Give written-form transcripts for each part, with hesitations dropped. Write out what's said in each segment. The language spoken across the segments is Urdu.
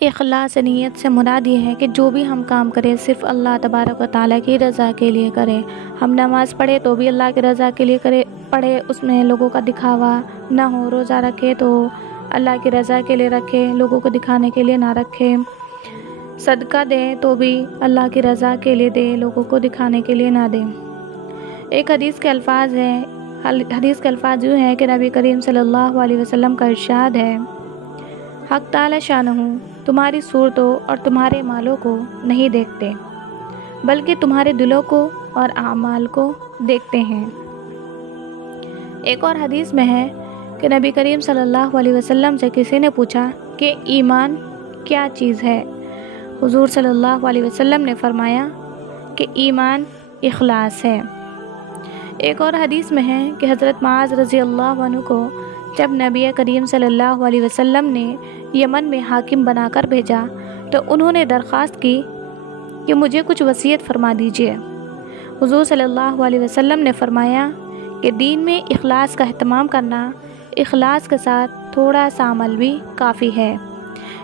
اخلاص نیت سے مراد یہ ہے کہ جو بھی ہم کام کریں صرف اللہ تبارک و تعالیٰ کی رضا کے لیے کریں۔ ہم نماز پڑھے تو بھی اللہ کی رضا کے لیے پڑھے، اس میں لوگوں کا دکھاوا نہ ہو۔ روزہ رکھے تو اللہ کی رضا کے لیے رکھے، لوگوں کو دکھانے کے لیے نہ رکھے۔ صدقہ دیں تو بھی اللہ کی رضا کے لیے دے، لوگوں کو دکھانے کے لیے نہ دیں۔ ایک حدیث کے الفاظ یوں ہیں کہ نبی کریم صلی اللہ علیہ وسلم کا ارشاد ہے، حق تعالی شانہ تمہاری صورتوں اور تمہارے مالوں کو نہیں دیکھتے بلکہ تمہارے دلوں کو اور اعمال کو دیکھتے ہیں۔ ایک اور حدیث میں ہے کہ نبی کریم صلی اللہ علیہ وسلم سے کسی نے پوچھا کہ ایمان کیا چیز ہے؟ حضور صلی اللہ علیہ وسلم نے فرمایا کہ ایمان اخلاص ہے۔ ایک اور حدیث میں ہے کہ حضرت معاذ رضی اللہ عنہ کو جب نبی کریم صلی اللہ علیہ وسلم نے یمن میں حاکم بنا کر بھیجا تو انہوں نے درخواست کی کہ مجھے کچھ وصیت فرما دیجیے۔ حضور صلی اللہ علیہ وسلم نے فرمایا کہ دین میں اخلاص کا اہتمام کرنا، اخلاص کے ساتھ تھوڑا سا عمل بھی کافی ہے۔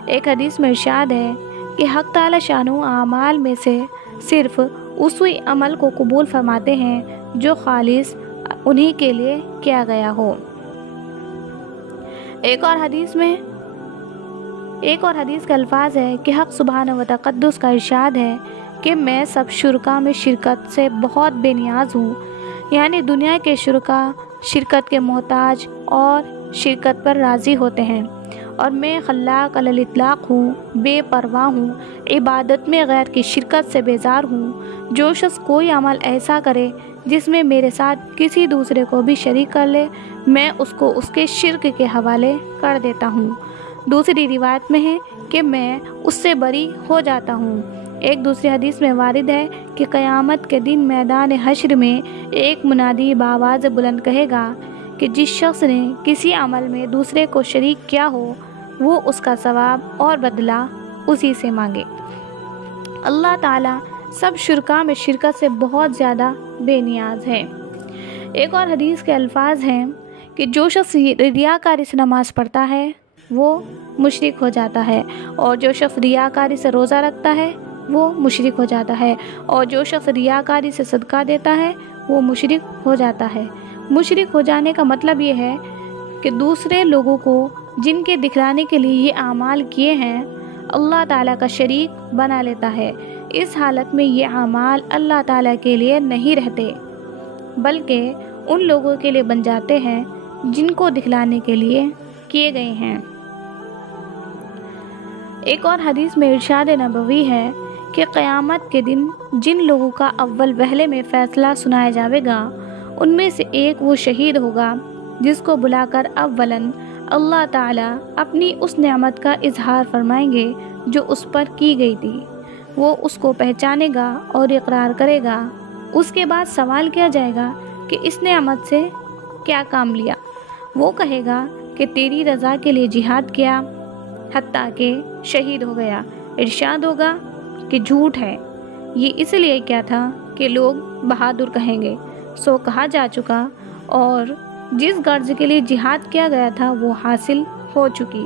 ایک حدیث میں ارشاد ہے کہ حق تعالی شانہ اعمال میں سے صرف اسی عمل کو قبول فرماتے ہیں جو خالص انہی کے لیے کیا گیا ہو۔ ایک اور حدیث کے الفاظ ہے کہ حق سبحانہ و تقدس کا ارشاد ہے کہ میں سب شرکا میں شرکت سے بہت بے نیاز ہوں، یعنی دنیا کے شرکا شرکت کے محتاج اور شرکت پر راضی ہوتے ہیں، اور میں خلاق علی الاطلاق ہوں، بے پرواہ ہوں، عبادت میں غیر کی شرکت سے بیزار ہوں۔ جو شخص کوئی عمل ایسا کرے جس میں میرے ساتھ کسی دوسرے کو بھی شریک کر لے، میں اس کو اس کے شرک کے حوالے کر دیتا ہوں۔ دوسری روایت میں ہے کہ میں اس سے بری ہو جاتا ہوں۔ ایک دوسری حدیث میں وارد ہے کہ قیامت کے دن میدان حشر میں ایک منادی بآواز بلند کہے گا کہ جس شخص نے کسی عمل میں دوسرے کو شریک کیا ہو وہ اس کا ثواب اور بدلہ اسی سے مانگے۔ اللہ تعالیٰ سب شرکا میں شرکت سے بہت زیادہ بے نیاز ہے۔ ایک اور حدیث کے الفاظ ہیں کہ جو شخص ریاکاری سے نماز پڑھتا ہے وہ مشرک ہو جاتا ہے، اور جو شخص ریاکاری سے روزہ رکھتا ہے وہ مشرک ہو جاتا ہے، اور جو شخص ریاکاری سے صدقہ دیتا ہے وہ مشرک ہو جاتا ہے۔ مشرک ہو جانے کا مطلب یہ ہے کہ دوسرے لوگوں کو جن کے دکھلانے کے لیے یہ اعمال کیے ہیں اللہ تعالیٰ کا شریک بنا لیتا ہے۔ اس حالت میں یہ اعمال اللہ تعالیٰ کے لیے نہیں رہتے بلکہ ان لوگوں کے لیے بن جاتے ہیں جن کو دکھلانے کے لیے کیے گئے ہیں۔ ایک اور حدیث میں ارشاد نبوی ہے کہ قیامت کے دن جن لوگوں کا اول وہلے میں فیصلہ سنایا جاوے گا ان میں سے ایک وہ شہید ہوگا جس کو بلا کر اولاً اللہ تعالیٰ اپنی اس نعمت کا اظہار فرمائیں گے جو اس پر کی گئی تھی۔ وہ اس کو پہچانے گا اور اقرار کرے گا۔ اس کے بعد سوال کیا جائے گا کہ اس نعمت سے کیا کام لیا؟ وہ کہے گا کہ تیری رضا کے لیے جہاد کیا حتیٰ کہ شہید ہو گیا۔ ارشاد ہوگا کہ جھوٹ ہے، یہ اس لیے کیا تھا کہ لوگ بہادر کہیں گے، سو کہا جا چکا، اور جس غرض کے لیے جہاد کیا گیا تھا وہ حاصل ہو چکی۔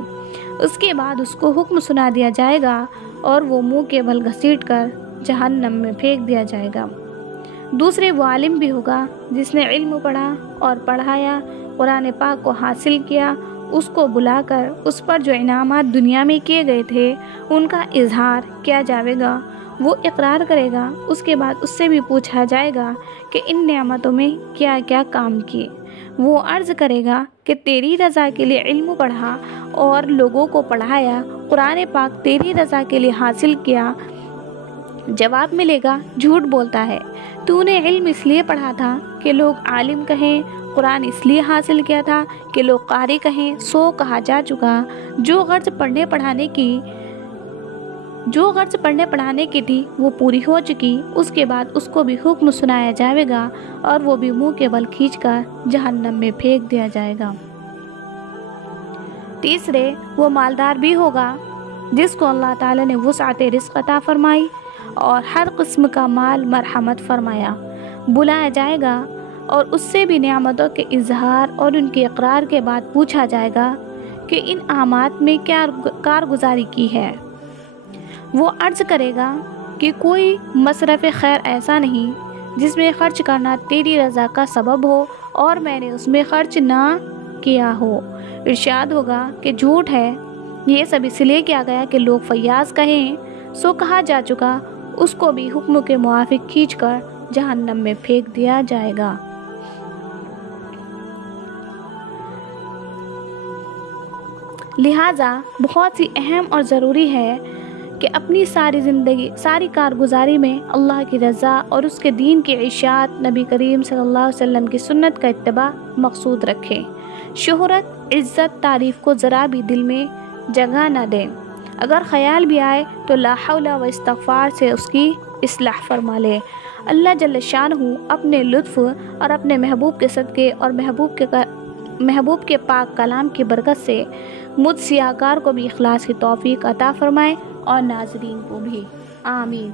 اس کے بعد اس کو حکم سنا دیا جائے گا اور وہ منہ کے بل گھسیٹ کر جہنم میں پھینک دیا جائے گا۔ دوسرے وہ عالم بھی ہوگا جس نے علم پڑھا اور پڑھایا، قرآن پاک کو حاصل کیا، اس کو بلا کر اس پر جو انعامات دنیا میں کیے گئے تھے ان کا اظہار کیا جاوے گا۔ وہ اقرار کرے گا، اس کے بعد اس سے بھی پوچھا جائے گا کہ ان نعمتوں میں کیا کیا کام کیے۔ وہ عرض کرے گا کہ تیری رضا کے لیے علم پڑھا اور لوگوں کو پڑھایا، قرآن پاک تیری رضا کے لیے حاصل کیا۔ جواب ملے گا جھوٹ بولتا ہے، تو نے علم اس لیے پڑھا تھا کہ لوگ عالم کہیں، قرآن اس لیے حاصل کیا تھا کہ لوگ قاری کہیں، سو کہا جا چکا۔ جو غرض پڑھنے پڑھانے کی تھی وہ پوری ہو چکی۔ اس کے بعد اس کو بھی حکم سنایا جائے گا اور وہ بھی منہ کے بل کھینچ کر جہنم میں پھینک دیا جائے گا۔ تیسرے وہ مالدار بھی ہوگا جس کو اللہ تعالیٰ نے وسعت رزق عطا فرمائی اور ہر قسم کا مال مرحمت فرمایا۔ بلایا جائے گا اور اس سے بھی نعمتوں کے اظہار اور ان کے اقرار کے بعد پوچھا جائے گا کہ ان اعمال میں کیا کارگزاری کی ہے۔ وہ عرض کرے گا کہ کوئی مصرف خیر ایسا نہیں جس میں خرچ کرنا تیری رضا کا سبب ہو اور میں نے اس میں خرچ نہ کیا ہو۔ ارشاد ہوگا کہ جھوٹ ہے، یہ سب اس لیے کیا گیا کہ لوگ فیاض کہیں، سو کہا جا چکا، اس کو بھی حکم کے موافق کھینچ کر جہنم میں پھینک دیا جائے گا۔ لہٰذا بہت سی اہم اور ضروری ہے کہ اپنی ساری کارگزاری میں اللہ کی رضا اور اس کے دین کی اشاعت، نبی کریم صلی اللہ علیہ وسلم کی سنت کا اتباع مقصود رکھیں۔ شہرت، عزت، تعریف کو ذرا بھی دل میں جگہ نہ دیں۔ اگر خیال بھی آئے تو لا حول و استغفار سے اس کی اصلاح فرما لے۔ اللہ جل شانہ اپنے لطف اور اپنے محبوب کے صدقے اور محبوب کے پاک کلام کی برکت سے مجھ سیاہکار کو بھی اخلاص کی توفیق عطا فرمائے اور ناظرین کو بھی، آمین۔